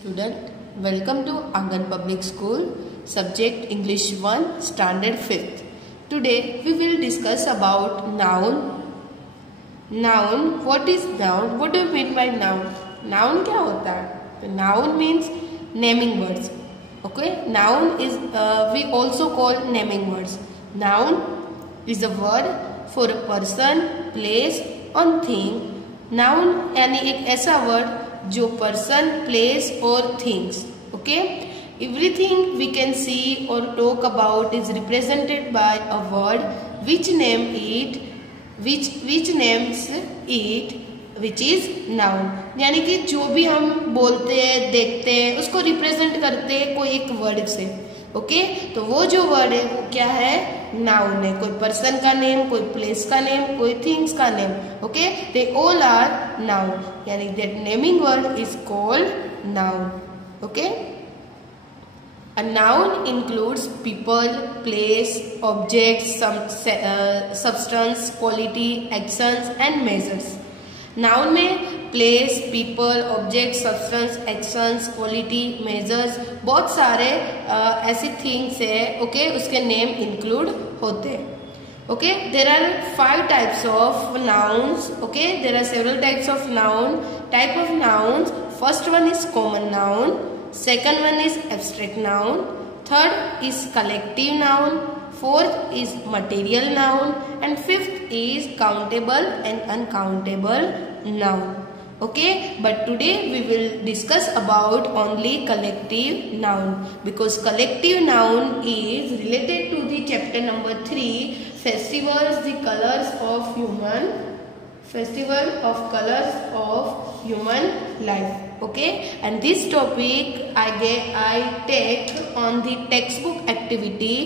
Student, welcome to Angan Public School, subject English 1, standard 5th. Today we will discuss about noun. Noun, what is noun? What do you mean by noun? Noun क्या होता है? Noun means naming words. Okay, noun is we also call naming words. Noun is a word for a person, place or thing. Noun यानी एक ऐसा word जो person, place और things. Okay, everything we can see और talk about is represented by a word which names it which is noun. यानी कि जो भी हम बोलते हैं, देखते हैं, उसको रिप्रेजेंट करते हैं कोई एक वर्ड से. ओके, तो वो जो वर्ड है वो क्या है? नाउन है. कोई पर्सन का नेम, कोई प्लेस का नेम, कोई थिंग्स का name. Okay, they all are noun. यानी that naming word is called noun. Okay, a noun includes people, place, objects, substance, quality, actions and measures. Noun में place, people, object, substance, actions, quality, measures, बहुत सारे ऐसी things है. Okay, उसके name इंक्लूड होते हैं. Okay, there are 5 types of nouns. Okay, there are several types of noun. Type of nouns, first one is common noun, second one is abstract noun, third is collective noun, fourth is material noun and fifth is countable and uncountable noun. Okay, but today we will discuss about only collective noun because collective noun is related to the chapter number 3, festivals, the colors of human, festival of colors of human life. Okay, and this topic I take on the textbook activity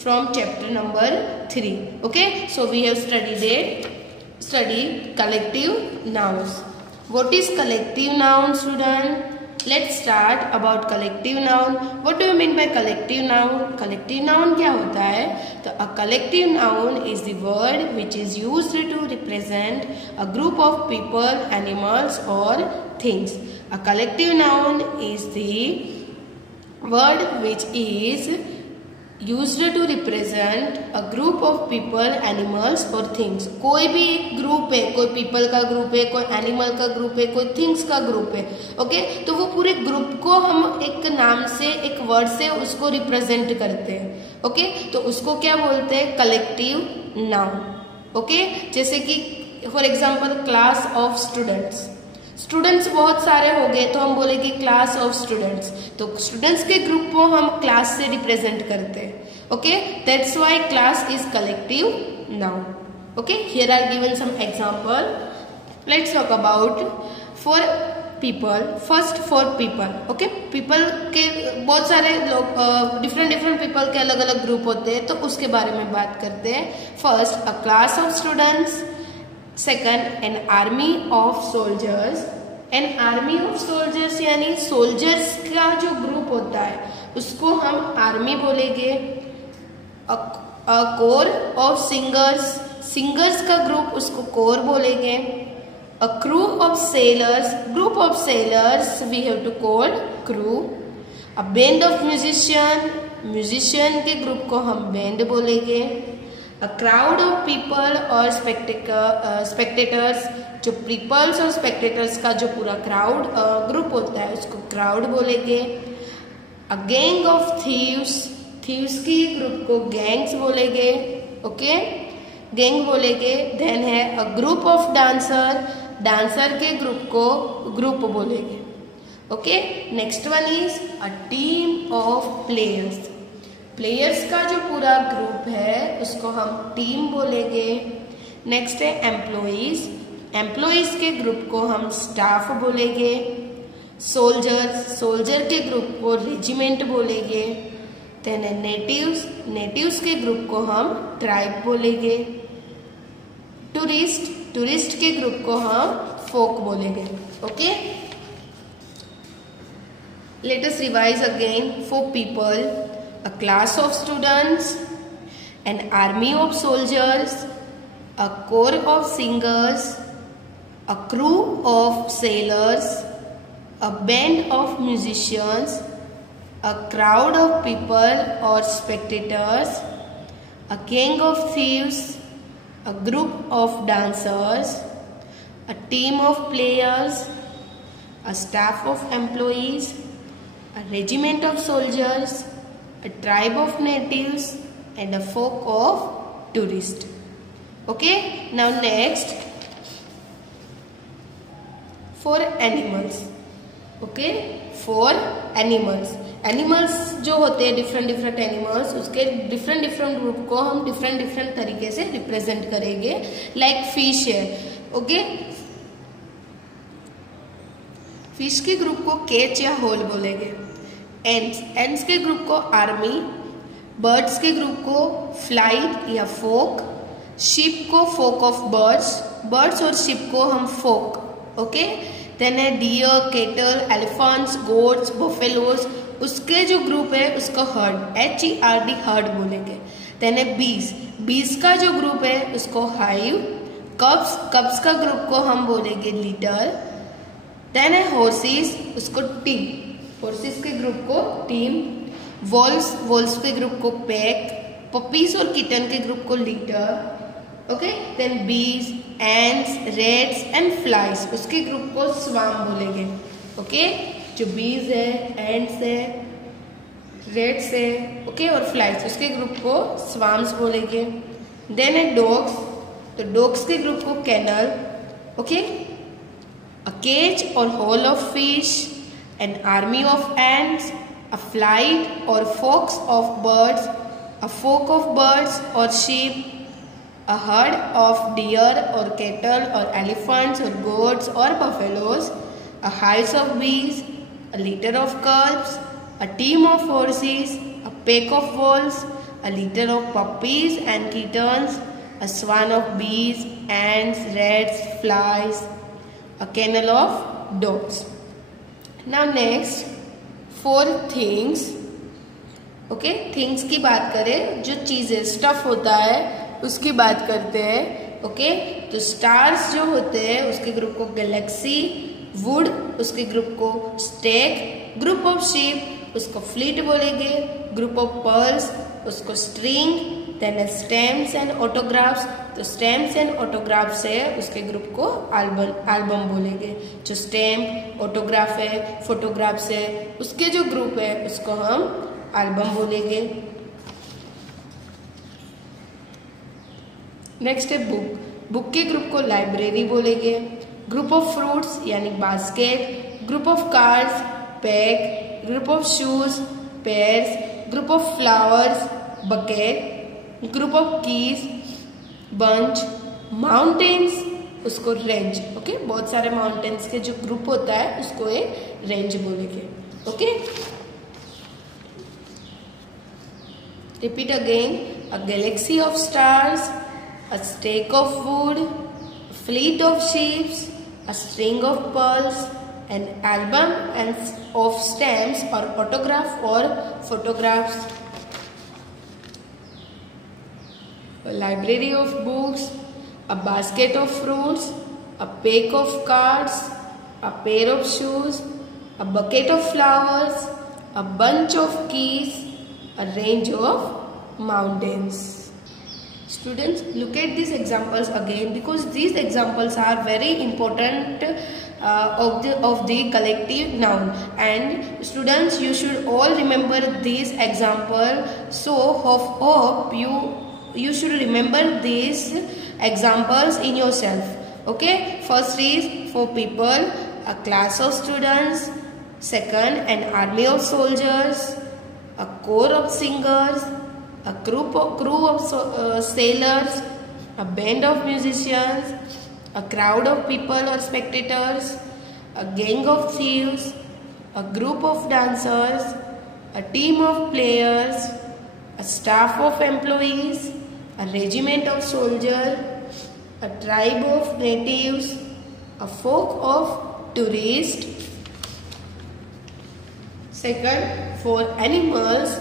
from chapter number 3. Okay, so we have studied collective nouns. What is collective noun, student? Let's start about collective noun. What do you mean by collective noun? Collective noun क्या होता है? तो a collective noun is the word which is used to represent a group of people, animals or things. A collective noun is the word which is used to represent a group of people, animals or things. कोई भी group है, कोई people का group है, कोई animal का group है, कोई थिंग्स का ग्रुप है. ओके, तो वो पूरे ग्रुप को हम एक नाम से, एक वर्ड से उसको रिप्रेजेंट करते हैं. ओके, तो उसको क्या बोलते हैं? Collective noun. ओके, जैसे कि for example class of students. Students बहुत सारे हो गए तो हम बोलेंगे क्लास ऑफ स्टूडेंट्स. तो स्टूडेंट्स के ग्रुप को हम क्लास से रिप्रेजेंट करते हैं. Okay, that's why class is collective noun. Okay, here are given some example. Let's talk about for people. First for people. Okay, people के बहुत सारे लोग, डिफरेंट पीपल के अलग अलग ग्रुप होते हैं, तो उसके बारे में बात करते हैं. First, a class of students. Second, an army of soldiers. An army of soldiers यानी सोल्जर्स का जो ग्रुप होता है उसको हम आर्मी बोलेंगे. A choir of singers. Singers का ग्रुप, उसको कोर बोलेंगे. A crew of sailors. Group of sailors we have to call crew. A band of musician. Musician के ग्रुप को हम बैंड बोलेंगे. A crowd of people और spectators. जो peoples और स्पेक्टेटर्स का जो पूरा क्राउड ग्रुप होता है उसको क्राउड बोलेंगे. A gang of thieves. Thieves की ग्रुप को गैंग्स बोलेंगे. ओके, गैंग बोलेंगे. देन है अ ग्रुप ऑफ डांसर. डांसर के ग्रुप को ग्रुप बोलेंगे. Okay, next one is a team of players. Players का जो पूरा ग्रुप है उसको हम टीम बोलेंगे. नेक्स्ट है एम्प्लॉइज. एम्प्लॉइज के ग्रुप को हम स्टाफ बोलेंगे. सोल्जर्स. सोल्जर के ग्रुप को रेजिमेंट बोलेंगे. देन है नेटिव्स. नेटिव्स के ग्रुप को हम ट्राइब बोलेंगे. टूरिस्ट. टूरिस्ट के ग्रुप को हम फोक बोलेंगे. Okay, let us revise again. For people, a class of students, an army of soldiers, a corps of singers, a crew of sailors, a band of musicians, a crowd of people or spectators, a gang of thieves, a group of dancers, a team of players, a staff of employees, a regiment of soldiers, a tribe of natives, and a folk of tourists. Okay, now next for animals. Okay, for animals. Animals जो होते हैं different different animals, उसके different different group को हम different different तरीके से represent करेंगे. Like fish है. ओके, फिश के ग्रुप को केच या होल बोलेंगे. एंड्स के ग्रुप को आर्मी, बर्ड्स के ग्रुप को फ्लाइट या फोक, शिप को फोक ऑफ बर्ड्स और शिप को हम फोक. ओके, देन है deer, cattle, elephants, goats, buffaloes, उसके जो ग्रुप है उसको हर्ड, HERD हर्ड बोलेंगे. देन है बीस का जो ग्रुप है उसको हाइव. कब्स का ग्रुप को हम बोलेंगे लीटर. देन है हॉर्सेस, उसको टीम, हॉर्सेस के ग्रुप को टीम. वॉल्व्स के ग्रुप को पैक. पपीज और किटन के ग्रुप को लीटर. ओके, देन बीज, एंड्स, रेड्स एंड फ्लाइज, उसके ग्रुप को स्वार्म बोलेंगे. ओके, जो बीज है, एंड्स है, रेड्स है, ओके, और फ्लाइज, उसके ग्रुप को स्वार्म्स बोलेंगे. देन है डॉग्स, तो डॉग्स के ग्रुप को कैनल. ओके, अ केज और hole of fish, an army of ants, a flight और flocks of birds, a flock of birds और sheep, a herd of deer or cattle or elephants or goats or buffaloes, a hive of bees, a litter of calves, a team of horses, a pack of wolves, a litter of puppies and kittens, a swarm of bees, ants, rats, flies, a kennel of dogs. Now next, 4 things. Okay, things की बात करें, जो चीजें stuff होता है उसकी बात करते हैं. ओके, तो स्टार्स जो होते हैं उसके ग्रुप को गैलेक्सी. वुड, उसके ग्रुप को स्टेक. ग्रुप ऑफ शीप, उसको फ्लीट बोलेंगे. ग्रुप ऑफ पर्ल्स, उसको string. Then stamps and autographs, तो स्टेम्स एंड ऑटोग्राफ्स है उसके ग्रुप को एल्बम बोलेंगे. जो स्टेम्प, ऑटोग्राफ है, फोटोग्राफ्स है, उसके जो ग्रुप है उसको हम एल्बम बोलेंगे. नेक्स्ट है बुक के ग्रुप को लाइब्रेरी बोलेंगे. ग्रुप ऑफ फ्रूट्स यानी basket. Group of cards bag. Group of shoes pairs. Group of flowers bucket. Group of keys bunch. Mountains, उसको रेंज. ओके, बहुत सारे माउंटेन्स के जो ग्रुप होता है उसको एक रेंज बोलेंगे. Okay, repeat again. A galaxy of stars, a stake of wood, a fleet of ships, a string of pearls, an album and of stamps or autograph or photographs, a library of books, a basket of fruits, a pack of cards, a pair of shoes, a bucket of flowers, a bunch of keys, a range of mountains. Students, look at these examples again because these examples are very important of the collective noun, and students, you should all remember these example. So hope you should remember these examples in yourself. Okay, first is for people, a class of students. Second, an army of soldiers, a corps of singers, a crew of sailors, a band of musicians, a crowd of people or spectators, a gang of thieves, a group of dancers, a team of players, a staff of employees, a regiment of soldiers, a tribe of natives, a folk of tourists. Second, for animals,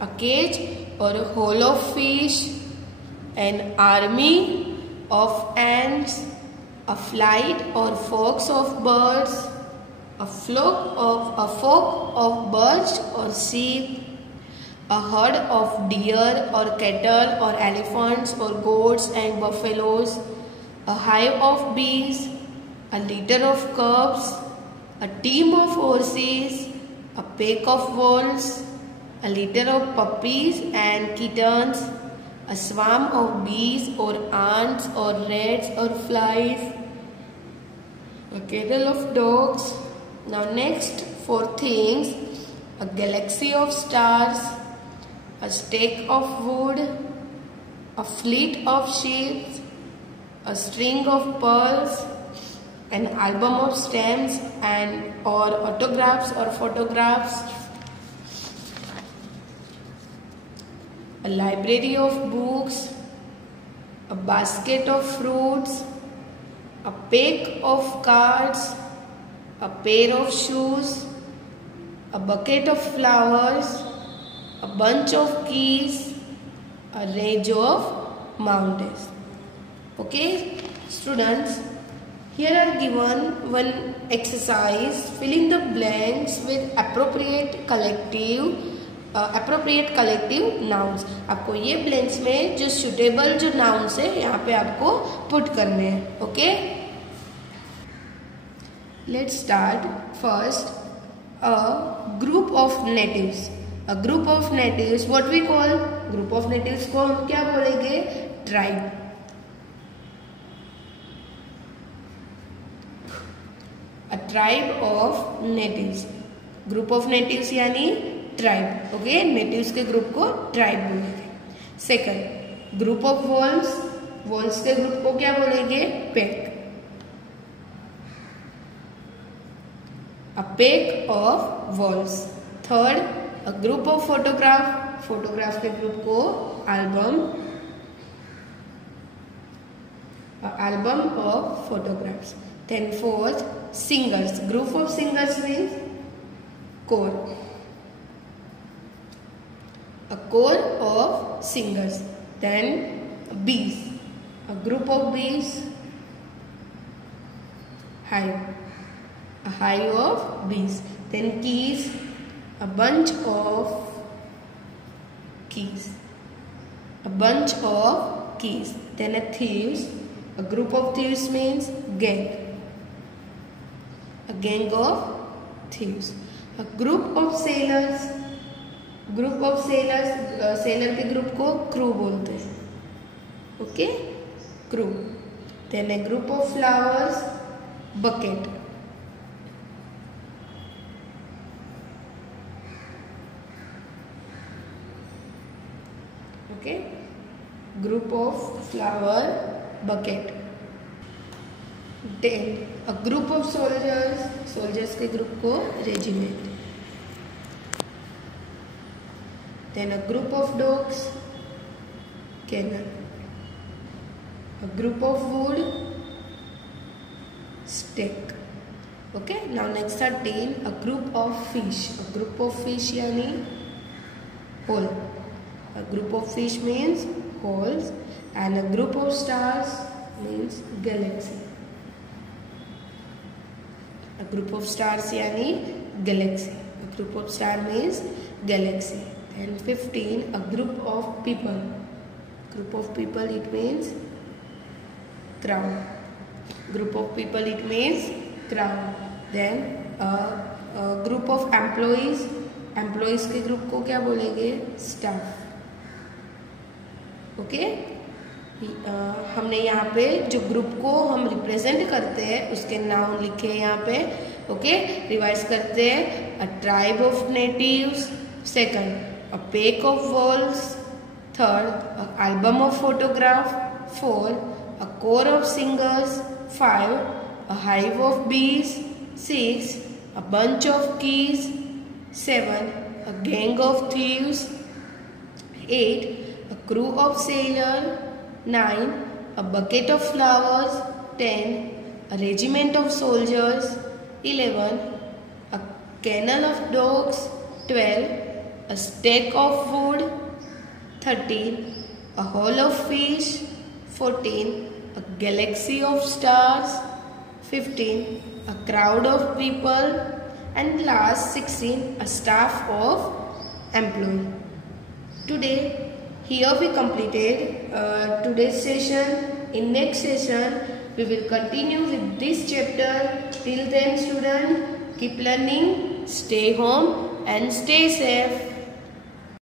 a cage or a hole of fish, an army of ants, a flight or flocks of birds, a flock of birds or sheep, a herd of deer or cattle or elephants or goats and buffaloes, a hive of bees, a litter of calves, a team of horses, a pack of wolves, a litter of puppies and kittens, a swarm of bees or ants or rats or flies, a kennel of dogs. Now next, 4 things: a galaxy of stars, a stake of wood, a fleet of ships, a string of pearls, an album of stamps and or autographs or photographs, a library of books, a basket of fruits, a pack of cards, a pair of shoes, a bucket of flowers, a bunch of keys, a range of mountains. Okay, students, here are given one exercise: fill in the blanks with appropriate collective nouns. आपको ये blanks में जो suitable जो nouns है यहाँ पे आपको put करने हैं. Okay, let's start. First, a group of natives. A group of natives, what we call group of natives को हम क्या बोलेंगे? Tribe. A tribe of natives. Group of natives यानी tribe. ओके, natives के ग्रुप को tribe बोलेंगे. Second, group of wolves. wolves के group को क्या बोलेंगे? pack. A pack of wolves. Third, a group of photograph. photograph के ग्रुप को album. A album of photographs. Then fourth, singers. Group of singers means core. A core of singers. Then bees. A group of bees. Hive. A hive of bees. Then keys. A bunch of keys. A bunch of keys. Then a thieves. A group of thieves means gang. A gang of thieves. A group of sailors. Group of sailors. Sailor के group को crew बोलते हैं. Okay, crew. Then a group of flowers, bucket. Okay, group of flower, bucket. Then a group of soldiers. Soldiers के group को regiment. Then a group of dogs, kennel. A group of wood, stake. Okay. Now next 13, a group of fish. A group of fish यानी whole. A group of fish means wholes, and a group of stars means galaxy. A group of stars यानी galaxy. A group of star means galaxy. And 15, a group of people. Group of people, it means crowd. Group of people, it means crowd. Then a group of employees. Employees के group को क्या बोलेंगे? Staff. Okay, हमने यहाँ पे जो group को हम रिप्रेजेंट करते हैं उसके नाउन लिखे हैं यहाँ पे. ओके, रिवाइज करते हैं. A tribe of natives. Second, a pack of wolves. Third, an album of photograph. 4, a core of singers. 5, a hive of bees. 6, a bunch of keys. 7, a gang of thieves. 8, a crew of sailors. 9, a bucket of flowers. 10, a regiment of soldiers. 11, a kennel of dogs. 12, a stake of wood. 13, a haul of fish. 14, a galaxy of stars. 15, a crowd of people, and last 16, a staff of employee. Today, here we completed today's session. In next session, we will continue with this chapter. Till then, students, keep learning, stay home and stay safe.